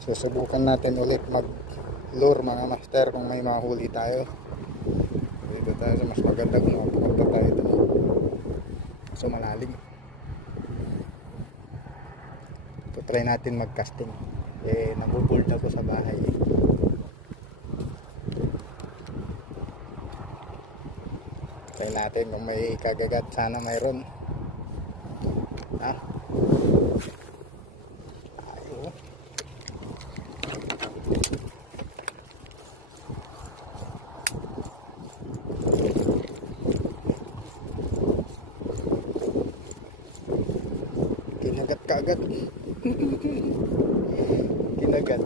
Susubukan natin ulit mag lure mga master kung may mahuli tayo. Dito tayo sa mas maganda kung mapunta tayo dun. So malalim. So try natin mag casting. Nabuboard ako sa bahay. Try natin kung may kagagat. Sana mayroon. Ha? Tayo. Kinagat kaagad. Kinagat.